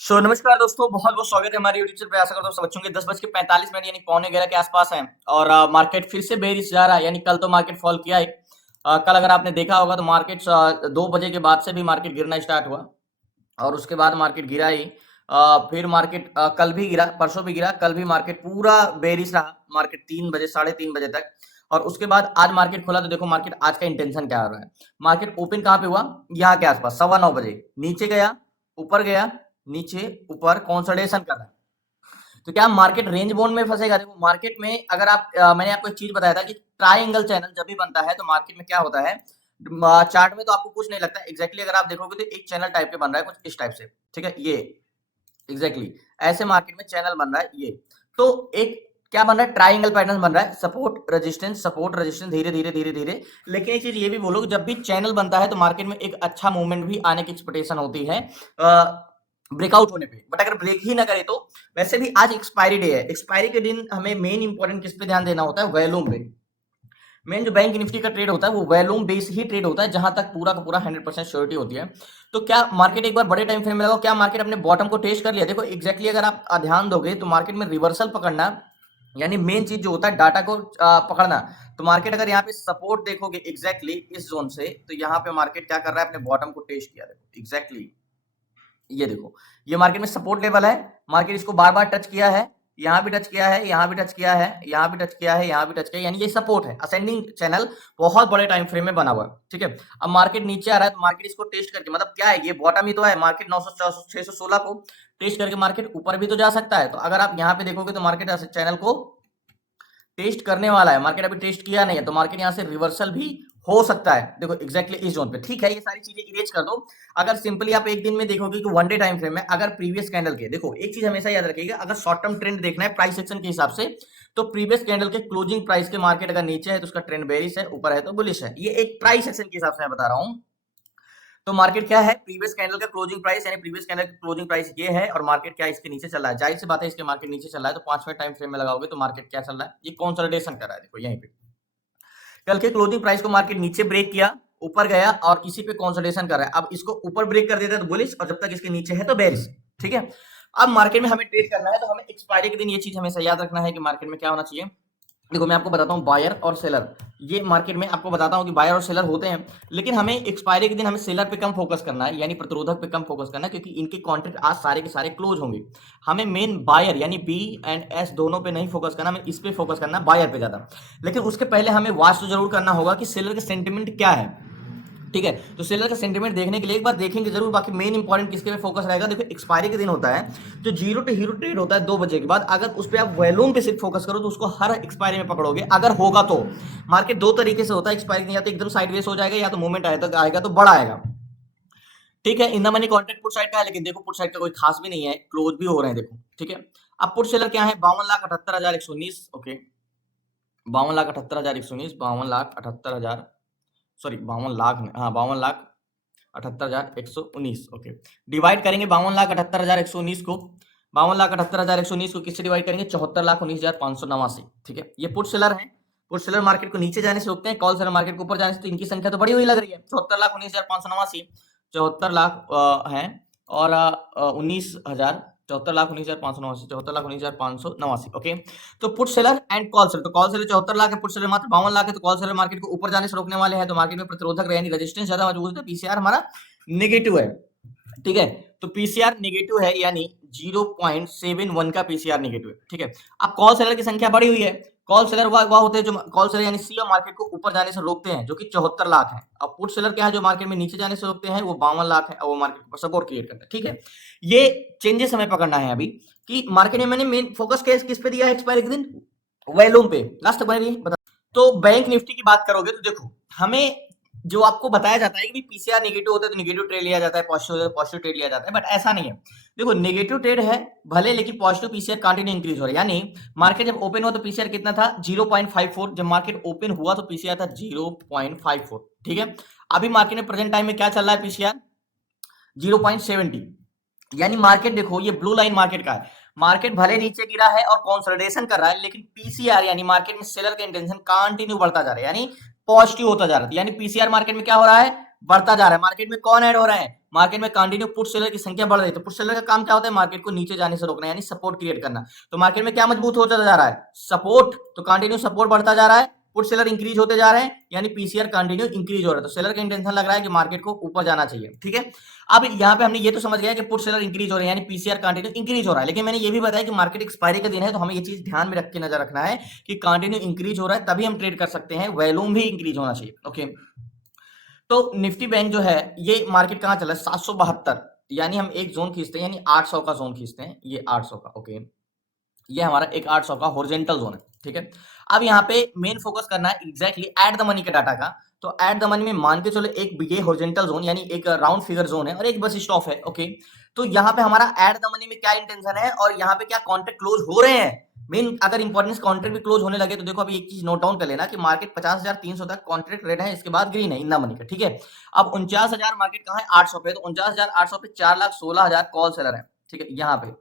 नमस्कार दोस्तों, बहुत बहुत स्वागत है हमारे यूट्यूब चैनल पे। आशा करता हूँ सब बच्चों के 10:45 यानी पौने 11 के आसपास है। और मार्केट फिर से बेरिश जा रहा है, यानी कल तो मार्केट फॉल किया है। कल अगर आपने देखा होगा तो मार्केट 2 बजे के बाद से भी मार्केट गिरना स्टार्ट हुआ और उसके बाद मार्केट गिरा ही। फिर मार्केट कल भी गिरा, परसों भी गिरा, कल भी मार्केट पूरा बेरिश रहा। मार्केट 3 बजे, 3:30 बजे तक। और उसके बाद आज मार्केट खुला तो देखो मार्केट आज का इंटेंशन क्या हो रहा है। मार्केट ओपन कहाँ पे हुआ? यहाँ के आसपास 9:15 बजे। नीचे गया, ऊपर गया, नीचे, ऊपर, कंसोलिडेशन कर रहा है। तो क्या मार्केट रेंज बोन में फंसेगा? देखो मार्केट में अगर आप मैंने आपको एक चीज बताया था कि ट्राइंगल चैनल जब भी बनता है तो मार्केट में क्या होता है। चार्ट में तो आपको कुछ नहीं लगता एग्जैक्टली अगर आप देखोगे तो एक चैनल टाइप के बन रहा है कुछ इस टाइप से। ठीक है, ये एग्जैक्टली ऐसे मार्केट में चैनल बन रहा है ये। तो एक क्या बन रहा है? ट्राइंगल पैटर्न बन रहा है, सपोर्ट रेजिस्टेंस, धीरे धीरे धीरे धीरे। लेकिन एक चीज ये भी बोलो कि जब भी चैनल बनता है तो मार्केट में एक अच्छा मूवमेंट भी आने की एक्सपेक्टेशन होती है ब्रेकआउट होने पे। बट अगर ब्रेक ही ना करे तो वैसे भी आज एक्सपायरी डे है। एक्सपायरी के दिन हमें मेन इंपॉर्टेंट किस पे ध्यान देना होता है? वॉल्यूम पे। मेन जो बैंक निफ्टी का ट्रेड होता है वो वॉल्यूम बेस ही ट्रेड होता है, जहां तक पूरा का पूरा 100% श्योरिटी होती है। तो क्या मार्केट एक बार बड़े टाइम फ्रेम में लगाओ, क्या मार्केट अपने बॉटम को टेस्ट कर लिया? देखो एग्जैक्टली अगर आप ध्यान दोगे तो मार्केट में रिवर्सल पकड़ना, यानी मेन चीज जो होता है डाटा को पकड़ना। तो मार्केट अगर यहाँ पे सपोर्ट देखोगे एग्जैक्टली इस जोन से, तो यहाँ पे मार्केट क्या कर रहा है? अपने बॉटम को टेस्ट किया। देखो एग्जैक्टली ये देखो, ये मार्केट में सपोर्ट लेवल है। मार्केट इसको बार बार टच किया है, यहाँ भी टच किया है, यहाँ भी टच किया है, यहाँ भी टच किया है, यहाँ भी टच किया है, यानी ये सपोर्ट है। असेंडिंग चैनल बहुत बड़े टाइम फ्रेम में बना हुआ है। ठीक है, अब मार्केट नीचे आ रहा है तो मार्केट इसको टेस्ट करके, मतलब क्या है, ये बॉटम ही तो है। मार्केट 616 को टेस्ट करके मार्केट ऊपर भी तो जा सकता है। तो अगर आप यहाँ पे देखोगे तो मार्केट चैनल को टेस्ट करने वाला है। मार्केट अभी टेस्ट किया नहीं है तो मार्केट यहाँ से रिवर्सल भी हो सकता है। देखो एग्जैक्टली इस जोन पे। ठीक है, ये सारी चीजें इरेज कर दो। अगर सिंपली आप एक दिन में देखोगे कि वन डे टाइम फ्रेम में अगर प्रीवियस कैंडल के, देखो एक चीज हमेशा याद रखिएगा, अगर शॉर्ट टर्म ट्रेंड देखना है प्राइस एक्शन के हिसाब से तो प्रीवियस कैंडल के क्लोजिंग प्राइस के मार्केट अगर नीचे है तो उसका ट्रेंड बेरिश है, ऊपर है तो बुलिश है। ये एक प्राइस एक्शन के हिसाब से मैं बता रहा हूं। तो मार्केट क्या है? प्रीवियस कैंडल का क्लोजिंग प्राइस, यानी प्रीवियस कैंडल का क्लोजिंग प्राइस ये है और मार्केट क्या इसके नीचे चल रहा है। जाहिर सी बात है इसके मार्केट नीचे चल रहा है तो 5 मिनट टाइम फ्रेम में लगाओगे तो मार्केट क्या चल रहा है? ये कंसोलिडेशन कर रहा है। देखो यहीं पे कल के क्लोजिंग प्राइस को मार्केट नीचे ब्रेक किया, ऊपर गया और इसी पे कंसोलिडेशन कर रहा है। अब इसको ऊपर ब्रेक कर देता है तो बुलिश, और जब तक इसके नीचे है तो बेरिश। ठीक है, अब मार्केट में हमें ट्रेड करना है तो हमें एक्सपायरी के दिन ये चीज हमेशा याद रखना है कि मार्केट में क्या होना चाहिए। देखो मैं आपको बताता हूँ बायर और सेलर, ये मार्केट में आपको बताता हूँ कि बायर और सेलर होते हैं, लेकिन हमें एक्सपायरी के दिन हमें सेलर पे कम फोकस करना है, यानी प्रतिरोधक पे कम फोकस करना है, क्योंकि इनके कॉन्ट्रैक्ट आज सारे के सारे क्लोज होंगे। हमें मेन बायर यानी बी एंड एस दोनों पे नहीं फोकस करना, हमें इस पे फोकस करना है, बायर पे ज्यादा। लेकिन उसके पहले हमें वॉच तो जरूर करना होगा कि सेलर के सेंटिमेंट क्या है। ठीक है, तो सेलर का सेंटीमेंट देखने के लिए एक बार देखेंगे जरूर। बाकी मेन इंपॉर्टेंट किसके पे फोकस रहेगा? देखो एक्सपायरी के दिन होता है जो जीरो टू हीरो ट्रेड होता है 2 बजे के बाद। अगर उस पर आप वॉल्यूम पे सिर्फ फोकस करो तो उसको हर एक्सपायरी में पकड़ोगे अगर होगा तो। मार्केट दो तरीके से होता है एक्सपायरी दिन, या तो एकदम साइडवेज हो जाएगा या तो मूवमेंट आएगा तो बड़ा आएगा। ठीक है, in the money contract put side का है, लेकिन देखो पुट साइड का कोई खास भी नहीं है, क्लोज भी हो रहे हैं देखो। ठीक है, अब पुट सेलर क्या है? 52,78,119। ओके, 52,78,119, 52,78,000, सॉरी 52 लाख, हाँ 52,78,119। ओके, डिवाइड करेंगे 52,78,119 को। 52,78,119 को किससे डिवाइड करेंगे? 74,19,589। ठीक है, ये पुट सेलर है। पुट सेलर मार्केट को नीचे जाने से रोकते हैं, कॉल सेलर मार्केट को ऊपर जाने से। तो इनकी संख्या तो बड़ी हुई लग रही है। 74,19,589, 74 लाख है और 19,000, 74,19,589, 74,19,589। ओके, तो put seller and call seller, तो कॉल सेलर 74 लाख है, पुट सेलर मात्र 52 लाख है। तो कॉल सेलर मार्केट को ऊपर जाने से रोकने वाले हैं, तो मार्केट में प्रतिरोधक यानी रेजिस्टेंस ज्यादा मजबूत है। पीसीआर हमारा नेगेटिव है। ठीक है, तो पीसीआर नेगेटिव है, यानी 0.71 का पीसीआर नेगेटिव है। ठीक है, अब कॉल सेलर की संख्या बढ़ी हुई है। कॉल सेलर वह होते हैं जो कॉल सेलर यानी सी मार्केट को ऊपर जाने से रोकते हैं, जो कि 74 लाख है। अब पुट सेलर क्या है? जो मार्केट में नीचे जाने से रोकते हैं, वो 52 लाख है और वो मार्केट को सपोर्ट क्रिएट करता है। ठीक है, ये चेंजेस हमें पकड़ना है अभी कि मार्केट में मैंने मेन फोकस किस पे दिया है एक्सपायरी के दिन? वॉल्यूम पे। लास्ट तक बने रहिए बता। तो बैंक निफ्टी की बात करोगे तो देखो हमें जो आपको बताया जाता है कि पीसीआर नेगेटिव होता है तो नेगेटिव ट्रेड लिया जाता है, पॉजिटिव ट्रेड लिया जाता है, बट ऐसा नहीं है। देखो नेगेटिव ट्रेड है भले, लेकिन पॉजिटिव पीसीआर कंटिन्यू इंक्रीज हो रहा है। यानी मार्केट जब ओपन हुआ तो पीसीआर कितना था? 0.54। जब मार्केट ओपन हुआ तो पीसीआर था 0.54। ठीक है, अभी मार्केट में प्रेजेंट टाइम में क्या चल रहा है? पीसीआर 0.70। यानी मार्केट देखो, ये ब्लू लाइन मार्केट का है। मार्केट भले नीचे गिरा है और कंसोलिडेशन कर रहा है, लेकिन पीसीआर यानी मार्केट में सेलर का इंटेंशन कंटिन्यू बढ़ता जा रहा है, यानी पॉजिटिव होता जा रहा है। यानी पीसीआर मार्केट में क्या हो रहा है? बढ़ता जा रहा है। मार्केट में कौन ऐड हो रहा है? मार्केट में कंटिन्यू पुट सेलर की संख्या बढ़ रही है, तो पुट सेलर का काम क्या होता है, मार्केट को नीचे जाने से रोकना, यानी सपोर्ट क्रिएट करना। तो मार्केट में क्या मजबूत होता जा रहा है, सपोर्ट, तो कंटिन्यू सपोर्ट बढ़ता जा रहा है, पुट सेलर इंक्रीज होते जा रहे हैं, यानी पीसीआर कंटिन्यू इंक्रीज हो रहा है, तो सेलर का इंटेंशन लग रहा है कि मार्केट को ऊपर जाना चाहिए, ठीक है। अब यहाँ पे हमने ये तो समझ गया कि पुट सेलर इंक्रीज हो रहे हैं, यानी पीसीआर कंटिन्यू इंक्रीज हो रहा है, लेकिन मैंने ये भी बताया कि मार्केट एक्सपायरी का दिन है, तो हमें ये चीज ध्यान में रख के नजर रखना है कि कंटिन्यू इंक्रीज हो रहा है, तभी हम ट्रेड कर सकते हैं, वॉल्यूम भी इंक्रीज होना चाहिए, ओके। तो निफ्टी बैंक जो है, ये मार्केट कहाँ चला है, 772, यानी हम एक जोन खींचते हैं, यानी 800 का जोन खींचते हैं, ये 800 का, ओके, ये हमारा एक 800 का हॉरिजॉन्टल जोन है, ठीक है। अब यहाँ पे मेन फोकस करना है एग्जैक्टली एट द मनी के डाटा का, तो एट द मनी में मान के चलो एक ये हॉरिजॉन्टल जोन यानी एक राउंड फिगर जोन है और एक बस स्टॉप है, ओके। तो यहाँ पे हमारा एट द मनी में क्या इंटेंशन है और यहाँ पे क्या कॉन्ट्रैक्ट क्लोज हो रहे हैं, मेन अगर इंपॉर्टेंस कॉन्ट्रैक्ट भी क्लोज होने लगे तो देखो अभी एक चीज नोट डाउन कर लेना कि मार्केट 50,300 तक कॉन्ट्रैक्ट रेट है, इसके बाद ग्रीन है इन द मनी का, ठीक है। अब 49,000 मार्केट कहाँ है, 800 पे, तो 49,800 पे 4,16,000 कॉल सेलर है, ठीक है। यहाँ पे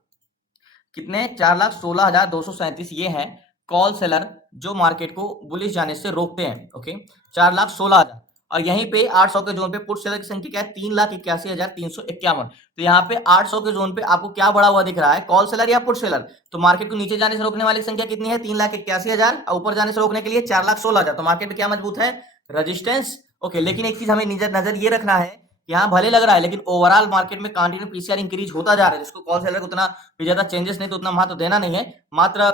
कितने, 4,16,237 ये हैं कॉल सेलर जो मार्केट को बुलिश जाने से रोकते हैं, ओके, 4,16,000। और यहीं पे 800 के जोन पे पुट सेलर की संख्या क्या है, 3,81,351। तो यहाँ पे 800 के जोन पे आपको क्या बड़ा हुआ दिख रहा है, कॉल सेलर या पुट सेलर, तो मार्केट को नीचे जाने से रोकने वाली संख्या कितनी है, 3,81,000, और ऊपर जाने से रोकने के लिए 4,16,000। तो मार्केट में क्या मजबूत है, रजिस्टेंस, ओके। लेकिन एक चीज हमें नजर ये रखना है, यहाँ भले लग रहा है लेकिन ओवरऑल मार्केट में कंटिन्यू पीसीआर इंक्रीज होता जा रहा है, जिसको कॉल सेलर को उतना भी ज्यादा चेंजेस नहीं, तो उतना महत्व देना नहीं है, मात्र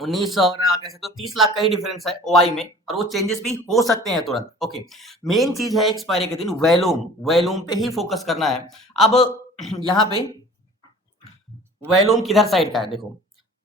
19 और कह सकते हो 30 लाख का ही डिफरेंस है ओआई में, और वो चेंजेस भी हो सकते हैं तुरंत, ओके। मेन चीज है एक्सपायरी के दिन वॉल्यूम पे ही फोकस करना है। अब यहाँ पे वॉल्यूम किधर साइड का है, देखो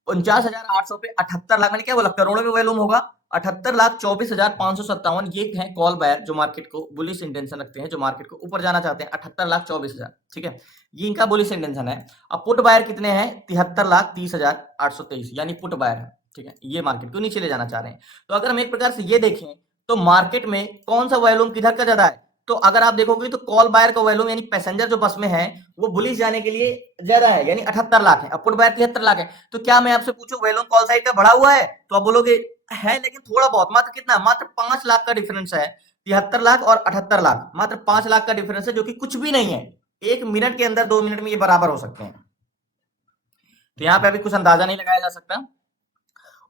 49,800 पे 78 लाख, मैंने क्या बोला, करोड़ों में वॉल्यूम होगा, 78,24,557 ये है कॉल बायर जो मार्केट को बुलिश इंटेंशन रखते हैं, जो मार्केट को ऊपर जाना चाहते हैं, 78,24,000, ठीक है, ये इनका बुलिश इंटेंशन है। अब पुट बायर कितने हैं, 73,30,823, यानी पुट बायर है, ठीक है, ये मार्केट को नीचे ले जाना चाह रहे हैं। तो अगर हम एक प्रकार से ये देखें तो मार्केट में कौन सा वॉल्यूम किधर का ज्यादा है, तो अगर आप देखोगे तो कॉल बायर का वॉल्यूम यानी पैसेंजर जो बस में है वो बुलिश जाने के लिए ज्यादा है, यानी 78 लाख है, पुट बायर 73 लाख है। तो क्या मैं आपसे पूछूं वॉल्यूम कॉल साइड का बढ़ा हुआ है, तो आप बोलोगे है, लेकिन थोड़ा बहुत, मात्र कितना, मात्र 5 लाख का डिफरेंस है, 73 लाख और 78 लाख, मात्र 5 लाख का डिफरेंस है, जो कि कुछ भी नहीं है, 1 मिनट के अंदर 2 मिनट में ये बराबर हो सकते हैं। तो यहाँ पे अभी कुछ अंदाजा नहीं लगाया जा सकता।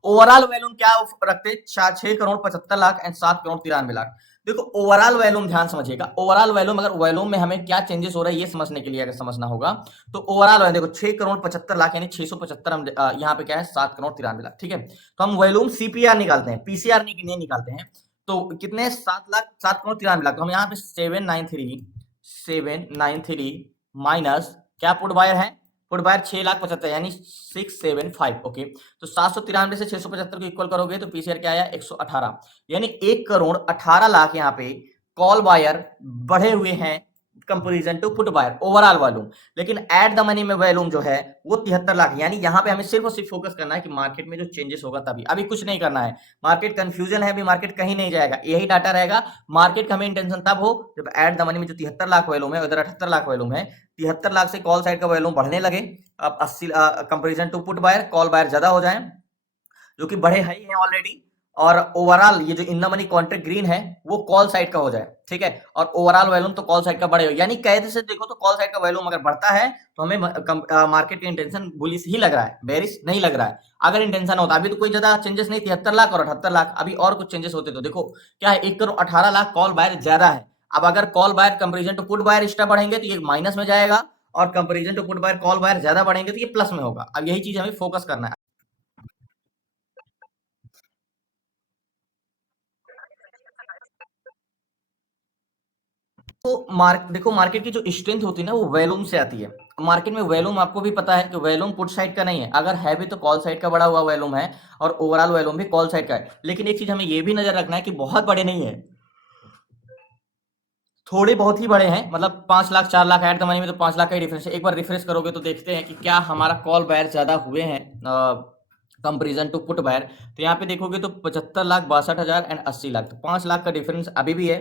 ओवरऑल वैल्यूम क्या रखते, 6,75,00,000 एंड 7,93,00,000। देखो ओवरऑल वैल्यूम ध्यान समझिएगा, ओवरऑल वैल्यूम, अगर वैल्यूम में हमें क्या चेंजेस हो रहा है ये समझने के लिए अगर समझना होगा तो ओवरऑल वैल्यूम देखो 6,75,00,000 यानी 675 हम यहाँ पे क्या है 7,93,00,000, ठीक है। तो हम वैल्यूम सीपीआर निकालते हैं, पीसीआर नहीं निकालते हैं, तो कितने 7,93,00,000, तो हम यहाँ पे 793 माइनस क्या पुट बायर है, पुट बायर 6,75,000 यानी 675, ओके। तो 793 से 675 को इक्वल करोगे तो पीसीआर क्या आया 118, यानी 1,18,00,000 यहाँ पे कॉल बायर बढ़े हुए हैं comparison to put buyer overall volume. लेकिन एट द मनी में वॉल्यूम जो है वो 73 लाख, यानी यहाँ पे हमें सिर्फ और सिर्फ फोकस करना है कि मार्केट में जो चेंजेस होगा तभी, अभी कुछ नहीं करना है, मार्केट कंफ्यूजन है, अभी मार्केट कहीं नहीं जाएगा, यही डाटा रहेगा। मार्केट का हमें इंटेंशन तब हो जब एट द मनी में जो 73 लाख वॉल्यूम है उधर 78 लाख वॉल्यूम है, 73 लाख से कॉल साइड का वॉल्यूम बढ़ने लगे, अब 80 comparison to put buyer call buyer ज्यादा हो जाए, जो कि बढ़े है ही है ऑलरेडी, और ओवरऑल ये जो in the money contract green है वो कॉल साइड का हो जाए, ठीक है, और ओवरऑल वॉल्यूम तो कॉल साइड का बढ़े हो, यानी कैसे से देखो तो कॉल साइड का वॉल्यूम अगर बढ़ता है तो हमें मार्केट का इंटेंशन बुलिश ही लग रहा है, बेरिश नहीं लग रहा है। अगर इंटेंशन होता, अभी तो कोई ज्यादा चेंजेस नहीं, 73 लाख और 78 लाख, अभी और कुछ चेंजेस होते तो देखो क्या है 1,18,00,000 कॉल बायर ज्यादा है। अब अगर call buyer comparison to put buyer extra बढ़ेंगे तो ये माइनस में जाएगा, और comparison to put buyer call buyer ज्यादा बढ़ेंगे तो ये प्लस में होगा। अब यही चीज हमें फोकस करना है। तो देखो मार्केट की जो स्ट्रेंथ होती है ना वो वॉल्यूम से आती है। मार्केट में वॉल्यूम आपको भी पता है कि वॉल्यूम पुट साइड का नहीं है, अगर है भी तो कॉल साइड का बड़ा हुआ वॉल्यूम है, और ओवरऑल वॉल्यूम भी कॉल साइड का है। लेकिन एक चीज हमें ये भी नजर रखना है कि बहुत बड़े नहीं है, थोड़े बहुत ही बड़े हैं, मतलब 5 lakh 4 lakh eight the money में तो 5 लाख का ही डिफरेंस है। एक बार रिफ्रेश करोगे तो देखते हैं कि क्या हमारा कॉल बायर ज्यादा हुए हैं कंपेरिजन टू पुट बायर। तो यहाँ पे देखोगे तो 75,62,000 एंड 80 लाख, तो 5 लाख का डिफरेंस अभी भी है,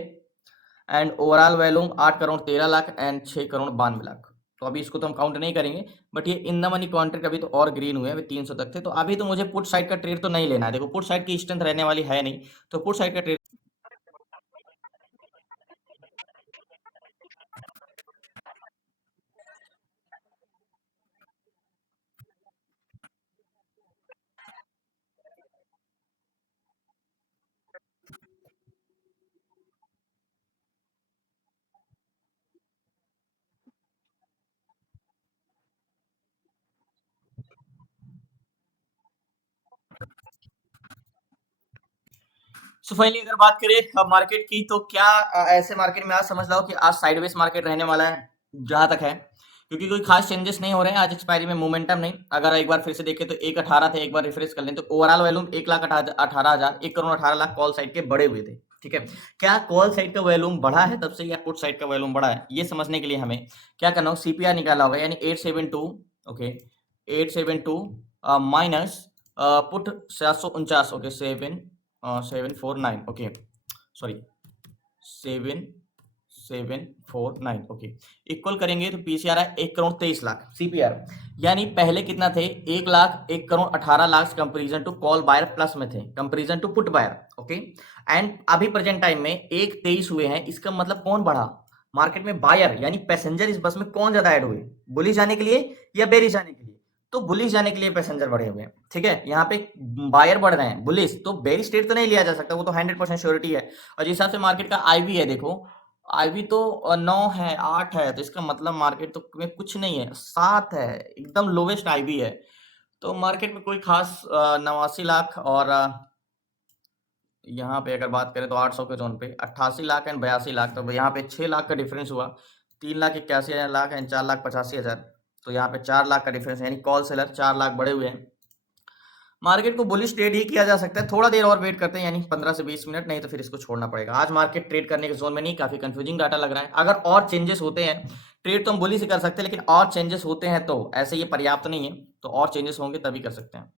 एंड ओवरऑल वैल्यूम 8,13,00,000 एंड 6,92,00,000। तो अभी इसको तो हम काउंट नहीं करेंगे, बट ये इन द मनी कॉन्ट्रैक्ट अभी तो और ग्रीन हुए अभी 300 तक थे, तो अभी तो मुझे पुट साइड का ट्रेड तो नहीं लेना है। देखो पुट साइड की स्ट्रेंथ रहने वाली है नहीं, तो पुट साइड का ट्रेड सो फाइनली अगर बात करें मार्केट की, तो क्या ऐसे मार्केट में आज समझ लो कि आज साइडवेज मार्केट रहने वाला है जहां तक है, क्योंकि कोई खास चेंजेस नहीं हो रहे हैं आज एक्सपायरी में, मोमेंटम नहीं। अगर एक बार फिर से देखें तो 1.18 थे, एक बार रिफ्रेश कर लें तो ओवरऑल वैल्यूम 1,18,000 1,18,00,000 कॉल साइड के बढ़े हुए थे। ठीक है, क्या कॉल साइड का वैल्यूम बढ़ा है तब से, या पुट साइड का वैल्यूम बढ़ा है, ये समझने के लिए हमें क्या करना होगा, सीपीआर निकाला होगा, यानी 872, okay 872 minus put 749, okay 749, okay sorry 7749, okay equal करेंगे तो पीसीआर है 1,23,00,000 सीपीआर, यानी पहले कितना थे 1,00,000 1,18,00,000 comparison to call buyer plus में थे, comparison to put buyer, okay and अभी प्रेजेंट टाइम में 1,23 हुए हैं। इसका मतलब कौन बढ़ा मार्केट में, बायर यानी पैसेंजर इस बस में कौन ज्यादा ऐड हुए, बुलिश जाने के लिए या बेरिश जाने के लिए, तो बुलिश जाने के लिए पैसेंजर बढ़े हुए हैं। ठीक है, यहाँ पे बायर बढ़ रहे हैं, बुलिश, तो बेरिश ट्रेड तो नहीं लिया जा सकता, वो तो 100% श्योरिटी है। और जिस हिसाब से मार्केट का आईवी है, देखो आईवी तो 9 है 8 है, तो इसका मतलब मार्केट तो में कुछ नहीं है, 7 है, एकदम लोवेस्ट आईवी है। तो मार्केट में कोई खास 89 लाख और यहाँ पे अगर बात करें तो 800 के जोन पे 88 लाख एंड 82 लाख, तो यहाँ पे 6 लाख का डिफरेंस हुआ, 3,81,000 एंड 4,85,000, तो यहाँ पे 4 लाख का डिफरेंस, यानी कॉल सेलर 4 लाख बढ़े हुए हैं। मार्केट को बुलिश ट्रेड ही किया जा सकता है, थोड़ा देर और वेट करते हैं, यानी 15 से 20 मिनट, नहीं तो फिर इसको छोड़ना पड़ेगा। आज मार्केट ट्रेड करने के जोन में नहीं, काफी कंफ्यूजिंग डाटा लग रहा है। अगर और चेंजेस होते हैं, ट्रेड तो हम बुलिश ही कर सकते हैं, लेकिन और चेंजेस होते हैं तो ऐसे ये पर्याप्त नहीं है, तो और चेंजेस होंगे तभी कर सकते हैं।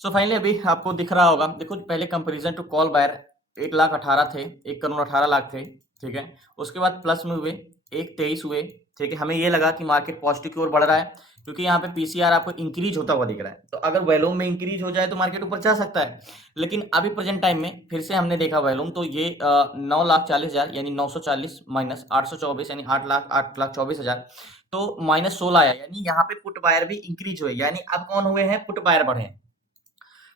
सो फाइनली अभी आपको दिख रहा होगा, देखो पहले कंपैरिजन टू कॉल बायर 1,18,000 थे, 1,18,00,000 थे। ठीक है, उसके बाद प्लस में हुए 1,23 हुए। ठीक है, हमें ये लगा कि मार्केट पॉजिटिव की ओर बढ़ रहा है, क्योंकि यहाँ पे पीसीआर आपको इंक्रीज होता हुआ दिख रहा है, तो अगर वैल्यूम में इंक्रीज हो जाए तो मार्केट ऊपर जा सकता है। लेकिन अभी प्रेजेंट टाइम में फिर से हमने देखा वैल्यूम, तो ये 9,40,000 यानी 940 माइनस 824 यानी 8,24,000, तो -16 आया, यानी यहाँ पे पुट बायर भी इंक्रीज हुए, यानी अब कौन हुए हैं, पुट बायर बढ़े हैं।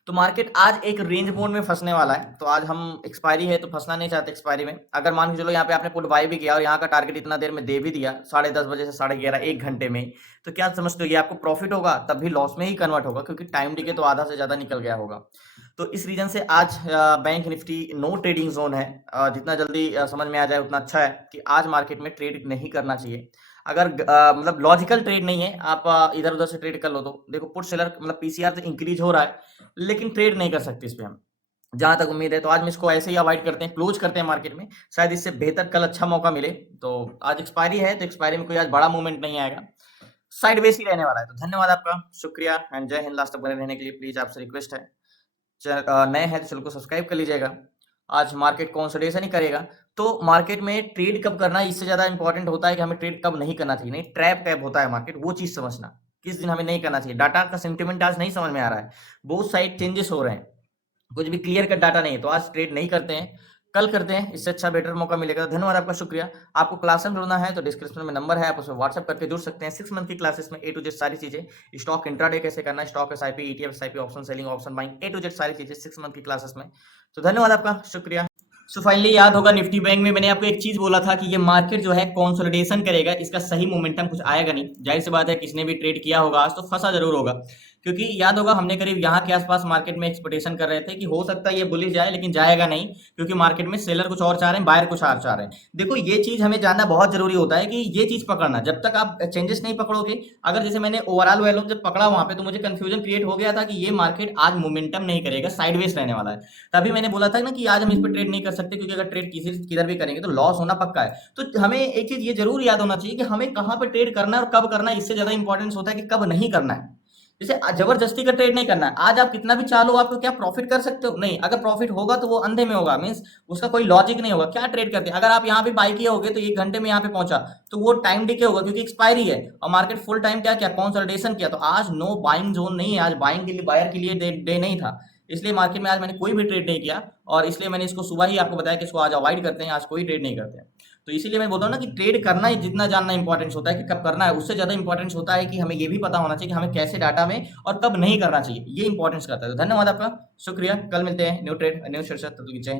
तो मार्केट आज एक रेंज बोर्ड में फंसने वाला है, तो आज हम एक्सपायरी है तो फंसना नहीं चाहते एक्सपायरी में। अगर मान के चलो यहाँ पे आपने पुट बाय भी किया और यहाँ का टारगेट इतना देर में दे भी दिया, 10:30 बजे से 11:30, 1 घंटे में, तो क्या समझते हो ये आपको प्रॉफिट होगा, तब भी लॉस में ही कन्वर्ट होगा, क्योंकि टाइम डिके तो आधा से ज्यादा निकल गया होगा। तो इस रीजन से आज bank Nifty no trading zone है। जितना जल्दी समझ में आ जाए उतना अच्छा है, कि आज मार्केट में ट्रेड नहीं करना चाहिए। अगर मतलब लॉजिकल ट्रेड नहीं है, आप इधर उधर से ट्रेड कर लो, तो देखो पुट सेलर मतलब पीसीआर से इंक्रीज हो रहा है, लेकिन ट्रेड नहीं कर सकते इस पे हम, जहां तक उम्मीद है। तो आज हम इसको ऐसे ही अवॉइड करते हैं, क्लोज करते हैं मार्केट में, शायद इससे बेहतर कल अच्छा मौका मिले। तो आज एक्सपायरी है, तो एक्सपायरी में कोई आज बड़ा मूवमेंट नहीं आएगा, साइड बेस ही रहने वाला है। तो धन्यवाद आपका, शुक्रिया एंड जय हिंद। लास्ट तक बने रहने के लिए प्लीज आपसे रिक्वेस्ट है, नए हैं तो चैनल को सब्सक्राइब कर लीजिएगा। आज मार्केट कंसोलिडेशन ही करेगा, तो मार्केट में ट्रेड कब करना है इससे ज्यादा इंपॉर्टेंट होता है कि हमें ट्रेड कब नहीं करना चाहिए, नहीं ट्रैप कैप होता है मार्केट, वो चीज समझना, किस दिन हमें नहीं करना चाहिए। डाटा का सेंटिमेंट आज नहीं समझ में आ रहा है, बहुत साइड चेंजेस हो रहे हैं, कुछ भी क्लियर कट डाटा नहीं है, तो आज ट्रेड नहीं करते हैं, कल करते हैं, इससे अच्छा बेटर मौका मिलेगा। तो धन्यवाद आपका, शुक्रिया। आपको क्लास में जुड़ना है तो डिस्क्रिप्शन में नंबर है, आप उसमें व्हाट्सएप करके जुड़ सकते हैं। 6 मंथ की क्लासेस में ए टू जेड सारी चीजें, स्टॉक इंट्राडे कैसे करना है, stock SIP, ETF SIP, option selling, option buying, A to Z सारी चीजें 6 मंथ की क्लासेस में। तो धन्यवाद आपका, शुक्रिया। सो फाइनली याद होगा निफ्टी बैंक में मैंने आपको एक चीज बोला था कि ये मार्केट जो है कंसोलिडेशन करेगा, इसका सही मोमेंटम कुछ आएगा नहीं। जाहिर सी बात है, किसने भी ट्रेड किया होगा आज तो फंसा जरूर होगा, क्योंकि याद होगा हमने करीब यहाँ के आसपास मार्केट में एक्सपेक्टेशन कर रहे थे कि हो सकता है ये बुलिश जाए, लेकिन जाएगा नहीं, क्योंकि मार्केट में सेलर कुछ और चाह रहे हैं, बायर कुछ और चाह रहे हैं। देखो ये चीज हमें जानना बहुत जरूरी होता है कि ये चीज पकड़ना, जब तक आप चेंजेस नहीं पकड़ोगे। अगर जैसे मैंने ओवरऑल वैल्यूम जब पकड़ा वहां पे, तो मुझे कंफ्यूजन क्रिएट हो गया था कि ये मार्केट आज मोमेंटम नहीं करेगा, साइडवेज रहने वाला है। तभी मैंने बोला था ना कि आज हम इस पर ट्रेड नहीं कर सकते, क्योंकि अगर ट्रेड किसी किधर भी करेंगे तो लॉस होना पक्का है। तो हमें एक चीज ये जरूर याद होना चाहिए कि हमें कहाँ पे ट्रेड करना है और कब करना है। इससे ज्यादा इंपॉर्टेंस होता है कि कब नहीं करना है। जैसे जबरदस्ती का ट्रेड नहीं करना है। आज आप कितना भी चालो, आपको क्या प्रॉफिट कर सकते हो? नहीं। अगर प्रॉफिट होगा तो वो अंधे में होगा, मीन्स उसका कोई लॉजिक नहीं होगा। क्या ट्रेड करते हैं? अगर आप यहाँ पे बाई किए होगे तो 1 घंटे में यहाँ पे पहुंचा, तो वो टाइम डिके होगा, क्योंकि एक्सपायरी है और मार्केट फुल टाइम क्या किया, कंसोलिडेशन किया। तो आज नो बाइंग जोन नहीं है, आज बाइंग के लिए, बायर के लिए डे नहीं था। इसलिए मार्केट में आज मैंने कोई भी ट्रेड नहीं किया, और इसलिए मैंने इसको सुबह ही आपको बताया कि इसको आज अवॉइड करते हैं, आज कोई ट्रेड नहीं करते हैं। तो इसीलिए मैं बोलता हूँ ना कि ट्रेड करना ही जितना जानना इंपॉर्टेंस होता है कि कब करना है, उससे ज्यादा इंपॉर्टेंस होता है कि हमें ये भी पता होना चाहिए कि हमें कैसे डाटा में और कब नहीं करना चाहिए। ये इंपॉर्टेंस करता है। तो धन्यवाद आपका, शुक्रिया। कल मिलते हैं न्यू ट्रेड न्यू शीर्षक, तब तक की जय हिंद।